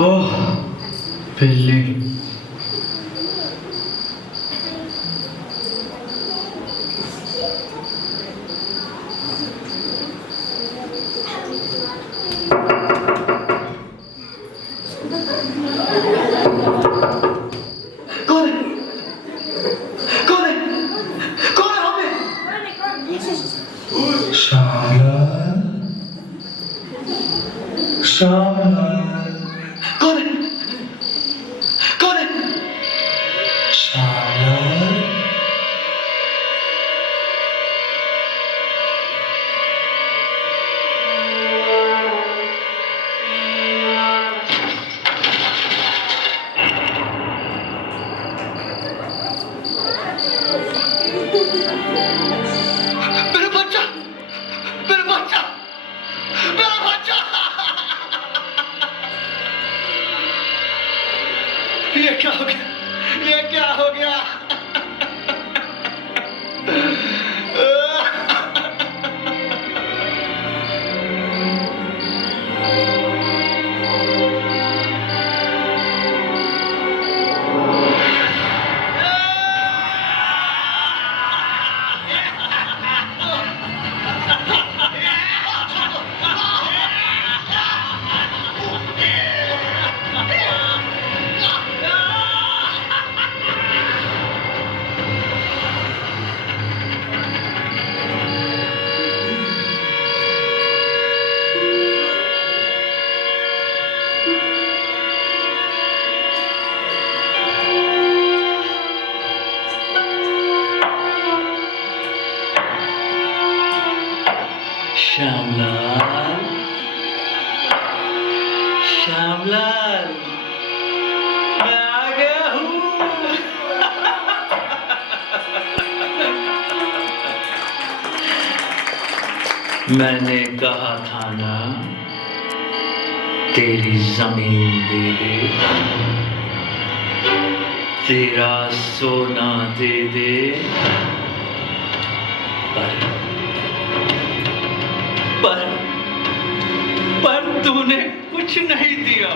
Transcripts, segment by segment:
ओह बिल्ली। श्यामलाल कौन है? कौन है? श्यामलाल मेरा बच्चा, मेरा बच्चा, मेरा बच्चा। ये क्या हो गया? ये क्या हो गया? श्यामलाल, श्यामलाल, मैं आ गया हूँ। मैंने कहा था ना, तेरी जमीन दे दे, तेरा सोना दे दे, पर तूने कुछ नहीं दिया।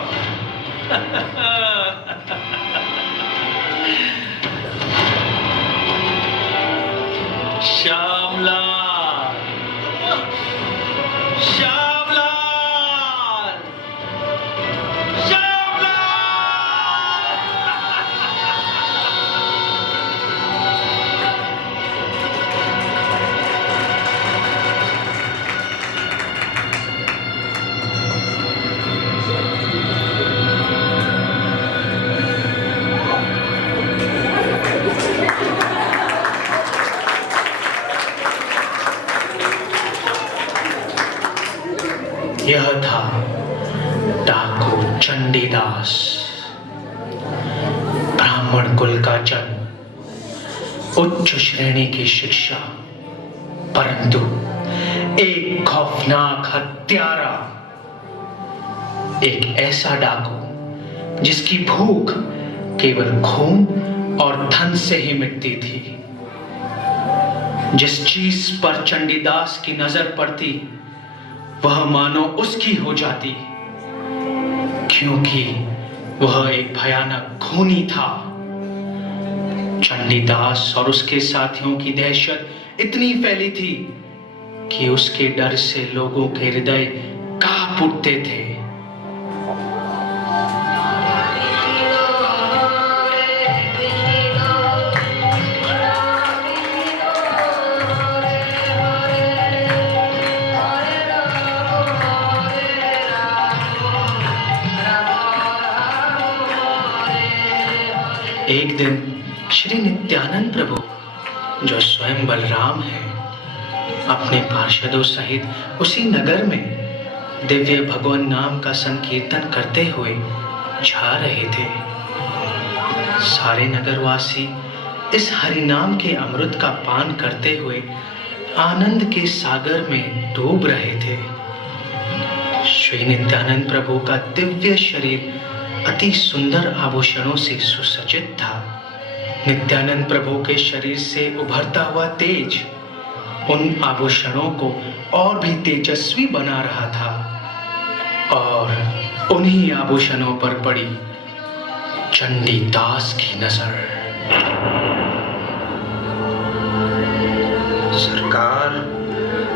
श्यामलाल, श्यामलाल, यह था डाकू चंडीदास, ब्राह्मण कुल का जन्म, उच्च श्रेणी की शिक्षा, परंतु एक खौफनाक हत्यारा, एक ऐसा डाकू जिसकी भूख केवल खून और धन से ही मिटती थी। जिस चीज पर चंडीदास की नजर पड़ती वह मानो उसकी हो जाती, क्योंकि वह एक भयानक खूनी था। चंडीदास और उसके साथियों की दहशत इतनी फैली थी कि उसके डर से लोगों के हृदय कांप उठते थे। एक दिन श्री नित्यानंद प्रभु, जो स्वयं बलराम है, अपने पार्षदों सहित उसी नगर में दिव्य भगवान नाम का संकीर्तन करते हुए जा रहे थे। सारे नगरवासी इस हरि नाम के अमृत का पान करते हुए आनंद के सागर में डूब रहे थे। श्री नित्यानंद प्रभु का दिव्य शरीर अति सुंदर आभूषणों से सुसज्जित था। नित्यानंद प्रभु के शरीर से उभरता हुआ तेज उन आभूषणों को और भी तेजस्वी बना रहा था और उन्हीं आभूषणों पर पड़ी चंडीदास की नजर।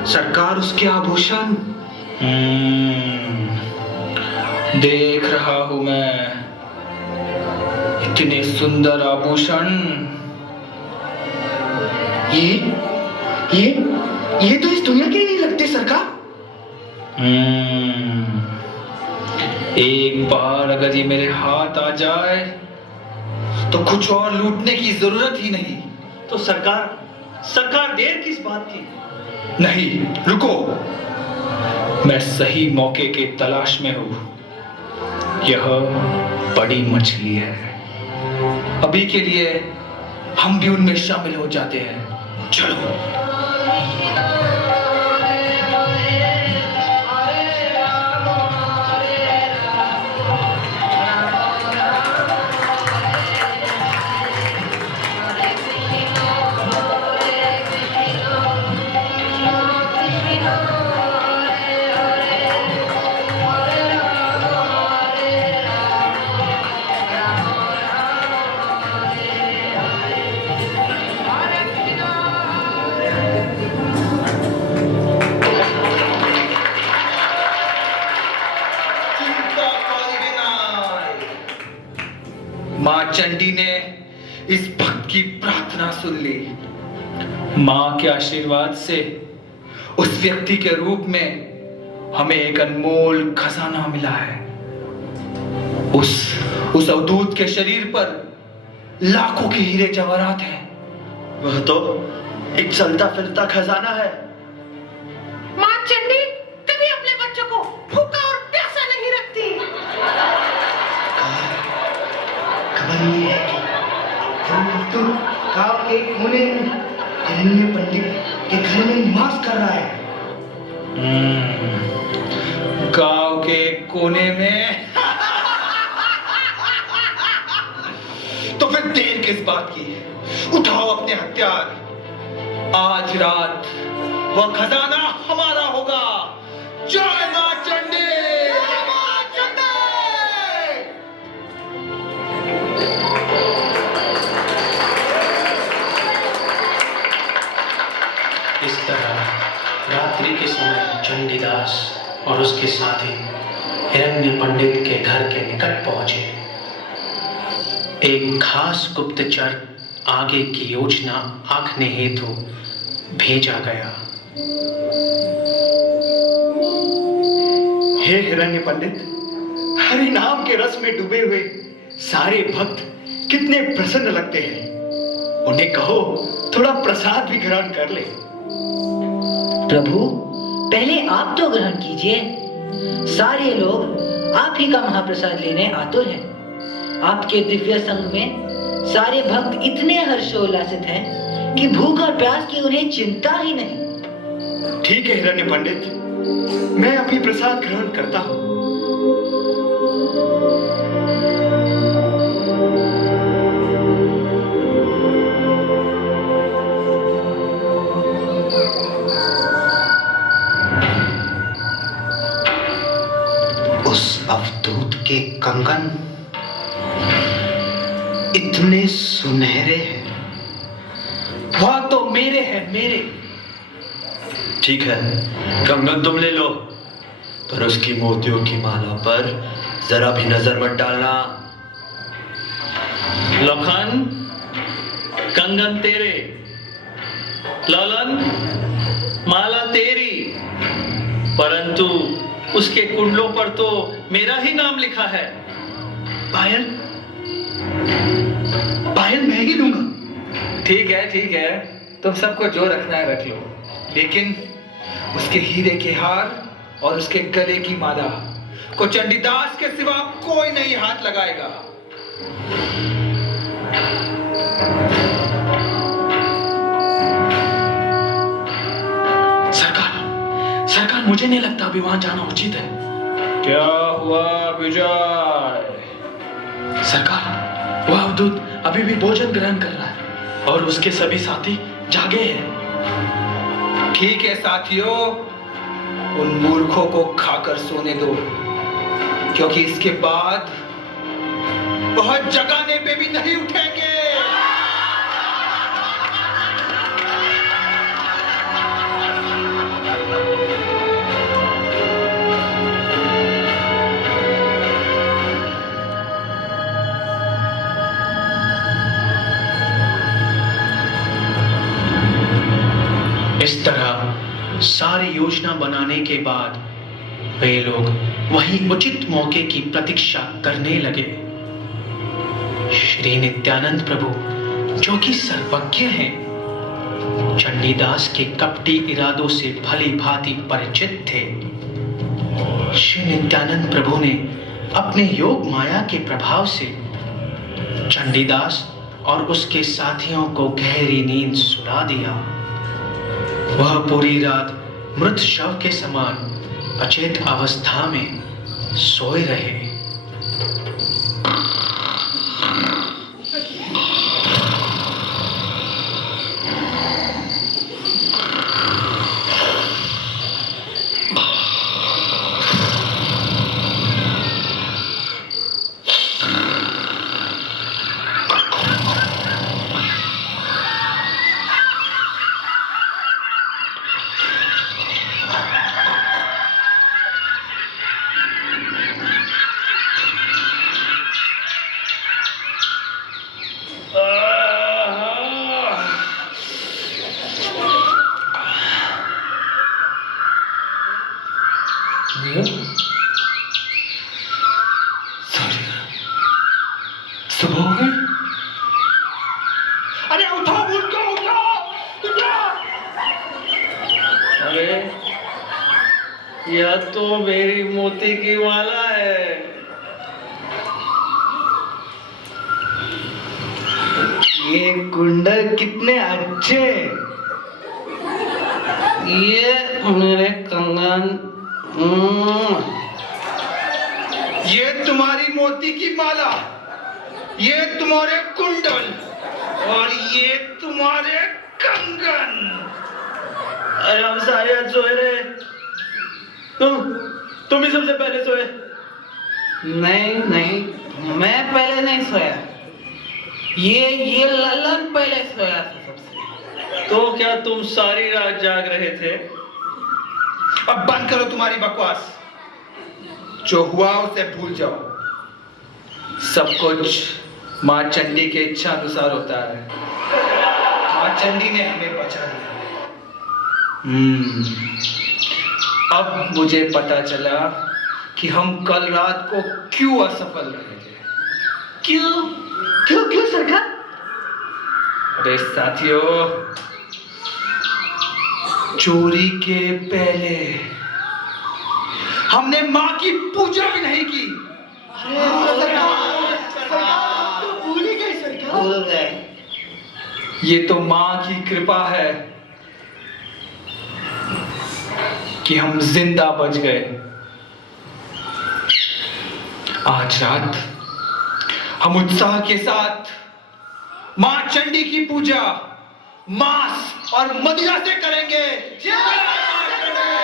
सरकार उसके आभूषण देख रहा हूं मैं, इतने सुंदर आभूषण। ये तो इस दुनिया के नहीं लगते सरकार। एक बार अगर ये मेरे हाथ आ जाए तो कुछ और लूटने की जरूरत ही नहीं। तो सरकार देर किस बात की? नहीं, रुको, मैं सही मौके के तलाश में हूं। यह बड़ी मछली है। अभी के लिए हम भी उनमें शामिल हो जाते हैं। चलो। मां चंडी ने इस भक्त की प्रार्थना सुन ली। मां के आशीर्वाद से उस व्यक्ति के रूप में हमें एक अनमोल खजाना मिला है। उस अवधूत के शरीर पर लाखों के हीरे जवाहरात हैं। वह तो एक चलता फिरता खजाना है। मां चंडी कभी अपने बच्चों को भूखा और प्यासा नहीं रखती। खबर ये है कि गांव के कोने में हिरण्य पंडित के घर में निवास कर रहा है। गांव के कोने में। तो फिर देर किस बात की? उठाओ अपने हथियार। आज रात वह खजाना हमारा होगा। जय मां चंडी! जय मां चंडी! इस तरह रात्रि के समय चंडीदास और उसके साथी हिरण्य पंडित के घर के निकट पहुंचे। एक खास गुप्तचर आगे की योजना आंकने हेतु भेजा गया। हे हिरण्य पंडित, हरि नाम के रस में डूबे हुए सारे भक्त कितने प्रसन्न लगते हैं। उन्हें कहो थोड़ा प्रसाद भी ग्रहण कर ले। प्रभु, पहले आप तो ग्रहण कीजिए। सारे लोग आप ही का महाप्रसाद लेने आतुर हैं। आपके दिव्य संग में सारे भक्त इतने हर्षोल्लासित हैं कि भूख और प्यास की उन्हें चिंता ही नहीं। ठीक है हिरण्य पंडित, मैं अभी प्रसाद ग्रहण करता हूं। दूध के कंगन इतने सुनहरे हैं। वह तो मेरे हैं, मेरे। ठीक है, कंगन तुम ले लो, पर उसकी मोतियों की माला पर जरा भी नजर मत डालना। लखन, कंगन तेरे, ललन, माला तेरी, परंतु उसके कुंडलों पर तो मेरा ही नाम लिखा है। पायल, पायल मैं ही लूंगा। ठीक है, तुम सबको जो रखना है रख लो, लेकिन उसके हीरे के हार और उसके गले की माला को चंडीदास के सिवा कोई नहीं हाथ लगाएगा। सरकार, मुझे नहीं लगता अभी वहां जाना उचित है। क्या हुआ विजय? सरकार, वह अवधूत अभी भी भोजन ग्रहण कर रहा है और उसके सभी साथी जागे हैं। ठीक है साथियों, उन मूर्खों को खाकर सोने दो, क्योंकि इसके बाद बहुत जगाने पे भी नहीं उठेंगे। इस तरह सारी योजना बनाने के बाद वे लोग वहीं उचित मौके की प्रतीक्षा करने लगे। श्री नित्यानंद प्रभु, जो कि सर्वज्ञ हैं, चंडीदास के कपटी इरादों से भली भांति परिचित थे। श्री नित्यानंद प्रभु ने अपने योग माया के प्रभाव से चंडीदास और उसके साथियों को गहरी नींद सुला दिया। वह पूरी रात मृत शव के समान अचेत अवस्था में सोए रहे। सुबह हो गई। अरे उठो, उठो। अरे यह तो मेरी मोती की माला है। ये कुंडल कितने अच्छे। ये मेरे कंगन। ये तुम्हारी मोती की माला, ये तुम्हारे कुंडल और ये तुम्हारे कंगन। अरे हम सारे आज सोए रहे, तुम ही सबसे पहले सोए। नहीं, मैं पहले नहीं सोया। ये ललन पहले सोया था सबसे। तो क्या तुम सारी रात जाग रहे थे? अब बंद करो तुम्हारी बकवास। जो हुआ उसे भूल जाओ। सब कुछ माँ चंडी के इच्छा अनुसार होता है। माँ चंडी ने हमें बचा लिया। अब मुझे पता चला कि हम कल रात को क्यों असफल रहे थे। क्यों सरकार? अरे साथियों, चोरी के पहले हमने माँ की पूजा भी नहीं की। भूल गए। ये तो माँ की कृपा है कि हम जिंदा बच गए। आज रात हम उत्साह के साथ माँ चंडी की पूजा मांस और मदिरा से करेंगे। जय माँ चंडी!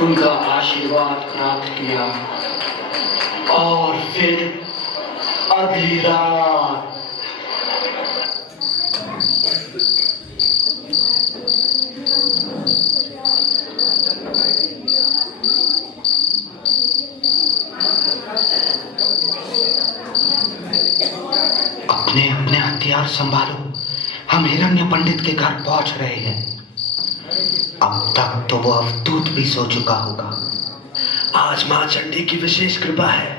उनका आशीर्वाद प्राप्त किया और फिर अगली रात अपने अपने हथियार संभालो, हम हिरण्य पंडित के घर पहुंच रहे हैं। अब तक तो वो अवधूत भी सो चुका होगा। आज माँ चंडी की विशेष कृपा है,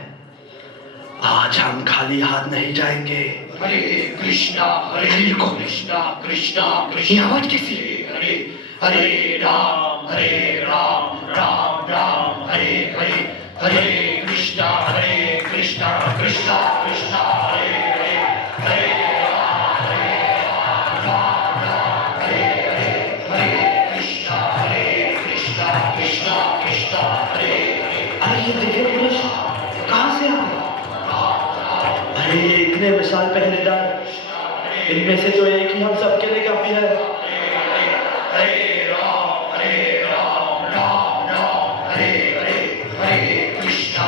आज हम खाली हाथ नहीं जाएंगे। हरे कृष्णा कृष्णा कृष्णा कृष्ण। आवाज कैसी? हरे हरे राम राम राम हरे हरे, हरे कृष्णा कृष्णा कृष्णा हरे हरे, हरे राम राम हरे हरे, हरे कृष्णा कृष्णा कृष्णा हरे हरे। अरे ये दिव्य पुरुष कहाँ से आ गए? अरे ये इतने विशाल पहरेदार, इनमें से तो एक ही हम सबके लिए काफी है। हरे राम राम राम हरे हरे, हरे कृष्णा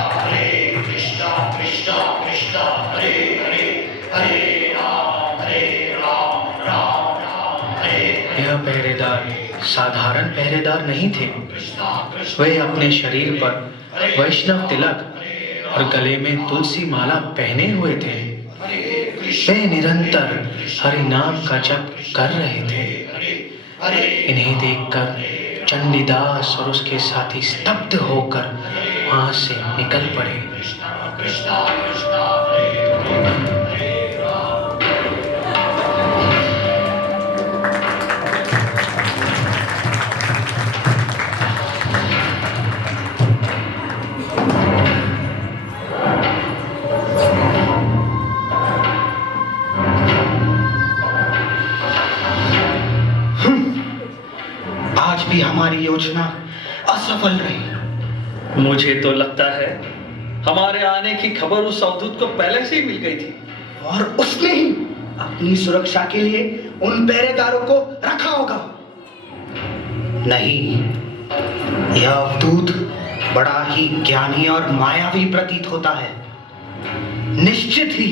कृष्णा कृष्णा हरे हरे, हरे राम राम राम हरे। यह पहरेदार साधारण पहरेदार नहीं थे। वे अपने शरीर पर वैष्णव तिलक और गले में तुलसी माला पहने हुए थे। वे निरंतर हरि नाम का जप कर रहे थे। इन्हें देखकर चंडीदास और उसके साथी स्तब्ध होकर वहां से निकल पड़े। आज भी हमारी योजना असफल रही। मुझे तो लगता है हमारे आने की खबर उस अवधूत को पहले से ही मिल गई थी, और उसने ही अपनी सुरक्षा के लिए उन पहरेदारों को रखा होगा। नहीं, यह अवधूत बड़ा ही ज्ञानी और मायावी प्रतीत होता है। निश्चित ही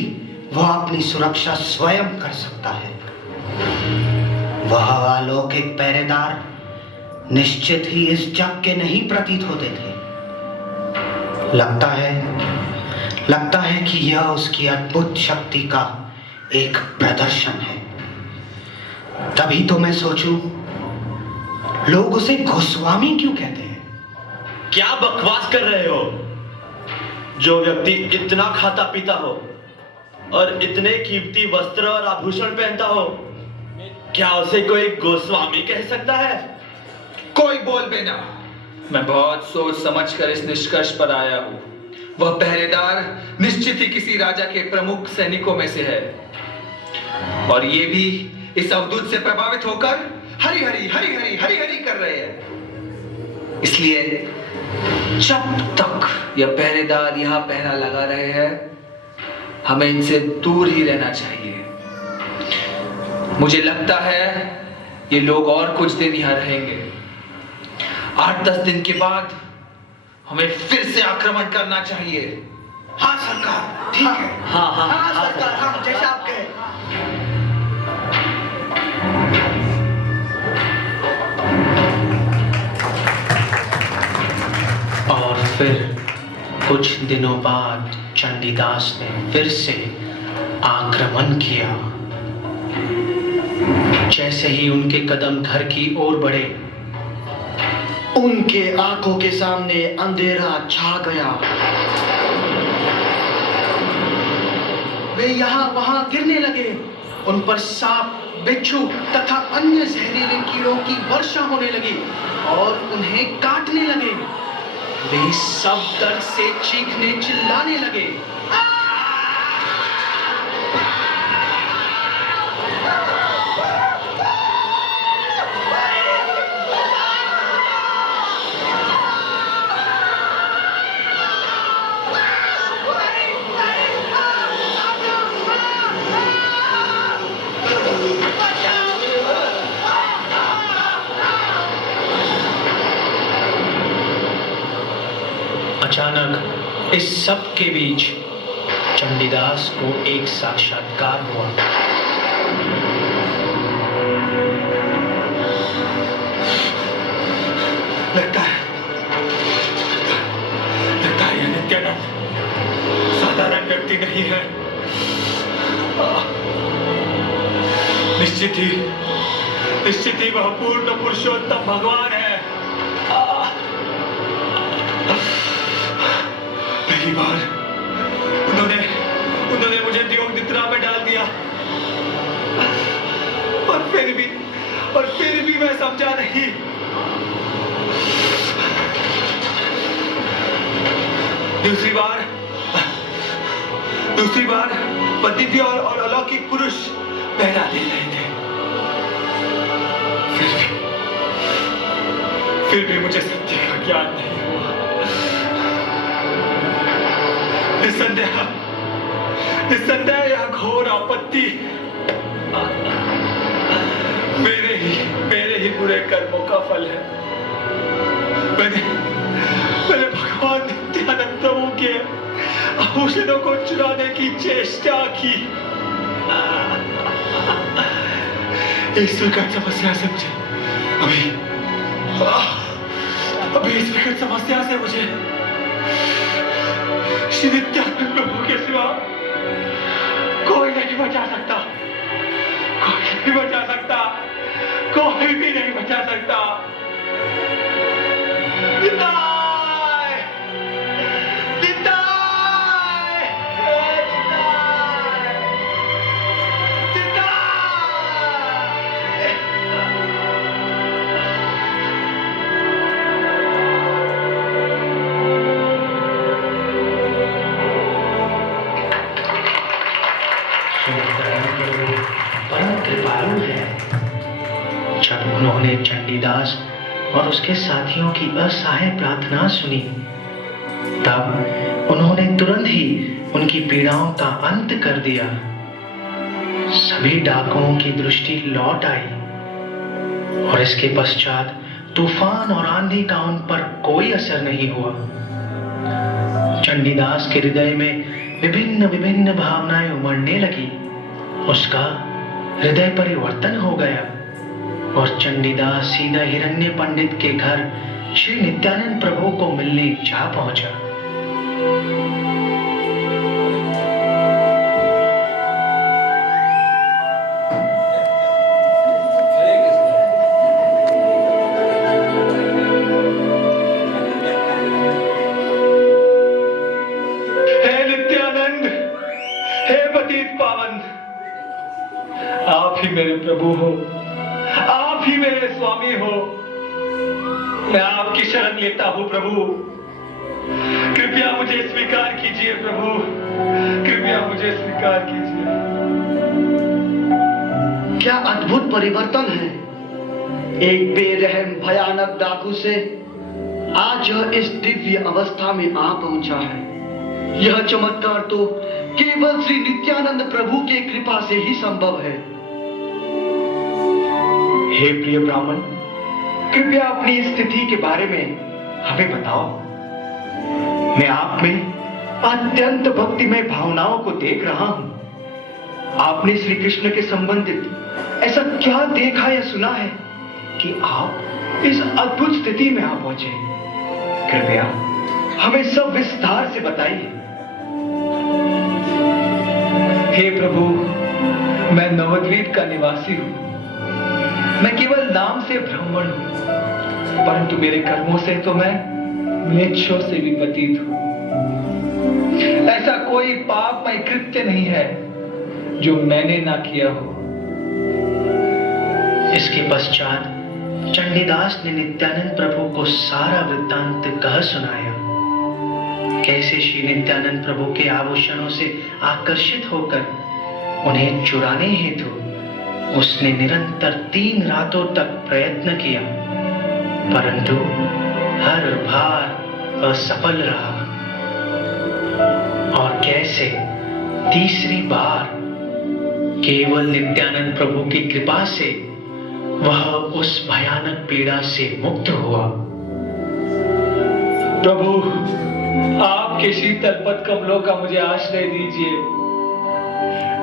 वह अपनी सुरक्षा स्वयं कर सकता है। वह अलौकिक पहरेदार निश्चित ही इस जग के नहीं प्रतीत होते थे। लगता है कि यह उसकी अद्भुत शक्ति का एक प्रदर्शन है। तभी तो मैं सोचूं, लोग उसे गोस्वामी क्यों कहते हैं? क्या बकवास कर रहे हो? जो व्यक्ति इतना खाता पीता हो और इतने कीमती वस्त्र और आभूषण पहनता हो, क्या उसे कोई गोस्वामी कह सकता है? कोई बोल बेना। मैं बहुत सोच समझकर इस निष्कर्ष पर आया हूं। वह पहरेदार निश्चित ही किसी राजा के प्रमुख सैनिकों में से है, और ये भी इस अवधूत से प्रभावित होकर हरी हरी हरी हरी हरी हरी कर रहे हैं। इसलिए जब तक यह पहरेदार यहां पहरा लगा रहे हैं, हमें इनसे दूर ही रहना चाहिए। मुझे लगता है ये लोग और कुछ दिन यहां रहेंगे। 8-10 दिन के बाद हमें फिर से आक्रमण करना चाहिए। हाँ सरकार, ठीक है। हाँ सरकार, हाँ, जैसा आप कहें। और फिर कुछ दिनों बाद चंडीदास ने फिर से आक्रमण किया। जैसे ही उनके कदम घर की ओर बढ़े, उनके आंखों के सामने अंधेरा छा गया। वे यहाँ वहां गिरने लगे। उन पर सांप, बिच्छू तथा अन्य जहरीले कीड़ों की वर्षा होने लगी और उन्हें काटने लगे। वे सब दर्द से चीखने चिल्लाने लगे। अचानक इस सब के बीच चंडीदास को एक साक्षात्कार हुआ। लगता है यह नित्यानंद साधारण व्यक्ति नहीं है। निश्चित ही वह पूर्ण पुरुषोत्तम भगवान है। पहली बार उन्होंने मुझे योग निद्रा में डाल दिया, और फिर भी मैं समझा नहीं। दूसरी बार वह दिव्य और अलौकिक पुरुष पहरा दे रहे थे। फिर भी मुझे सत्य का ज्ञान नहीं हुआ। निस्संदेह यह घोर आपत्ति मेरे ही बुरे कर्मों का फल है। मैंने भगवान नित्यानंद प्रभु के आभूषणों को चुराने की चेष्टा की। इस विकट समस्या से मुझे अभी इस विकट समस्या से मुझे श्री नित्यानंद प्रभु के सिवा कोई नहीं बचा सकता। कोई भी नहीं बचा सकता। परम कृपालु है। जब उन्होंने चंडीदास और उसके साथियों की असहाय प्रार्थना सुनी, तब उन्होंने तुरंत ही उनकी पीड़ाओं का अंत कर दिया। सभी डाकुओं की दृष्टि लौट आई और इसके पश्चात तूफान और आंधी का उन पर कोई असर नहीं हुआ। चंडीदास के हृदय में विभिन्न भावनाएं उमड़ने लगी। उसका हृदय परिवर्तन हो गया। और चंडीदास सीधा हिरण्य पंडित के घर श्री नित्यानंद प्रभु को मिलने जा पहुंचा। हे नित्यानंद, हे पतित पावन, आप ही मेरे प्रभु हो, आप ही मेरे स्वामी हो। मैं आपकी शरण लेता हूं प्रभु, कृपया मुझे स्वीकार कीजिए प्रभु, कृपया मुझे स्वीकार कीजिए। क्या अद्भुत परिवर्तन है। एक बेरहम भयानक डाकू से आज यह इस दिव्य अवस्था में आ पहुंचा है। यह चमत्कार तो केवल श्री नित्यानंद प्रभु के कृपा से ही संभव है। हे प्रिय ब्राह्मण, कृपया अपनी स्थिति के बारे में हमें बताओ। मैं आप में अत्यंत भक्तिमय भावनाओं को देख रहा हूं। आपने श्री कृष्ण के संबंधित ऐसा क्या देखा या सुना है कि आप इस अद्भुत स्थिति में आ पहुंचे? कृपया हमें सब विस्तार से बताइए। हे प्रभु, मैं नवद्वीप का निवासी हूं। मैं केवल नाम से ब्राह्मण हूं, परंतु मेरे कर्मों से तो मैं म्लेच्छों से भी पतित हूं। ऐसा कोई पापमय कृत्य नहीं है जो मैंने ना किया हो। इसके पश्चात चंडीदास ने नित्यानंद प्रभु को सारा वृत्तांत कह सुनाया। कैसे श्री नित्यानंद प्रभु के आभूषणों से आकर्षित होकर उन्हें चुराने हेतु उसने निरंतर 3 रातों तक प्रयत्न किया, परंतु हर बार असफल रहा। और कैसे तीसरी बार केवल नित्यानंद प्रभु की कृपा से वह उस भयानक पीड़ा से मुक्त हुआ। प्रभु, आपके शीतल पद कमलों का मुझे आश्रय दीजिए,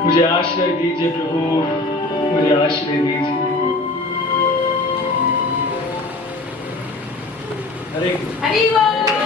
मुझे आश्रय दीजिए प्रभु, मुझे आश्रय दीजिए। हरि बोल।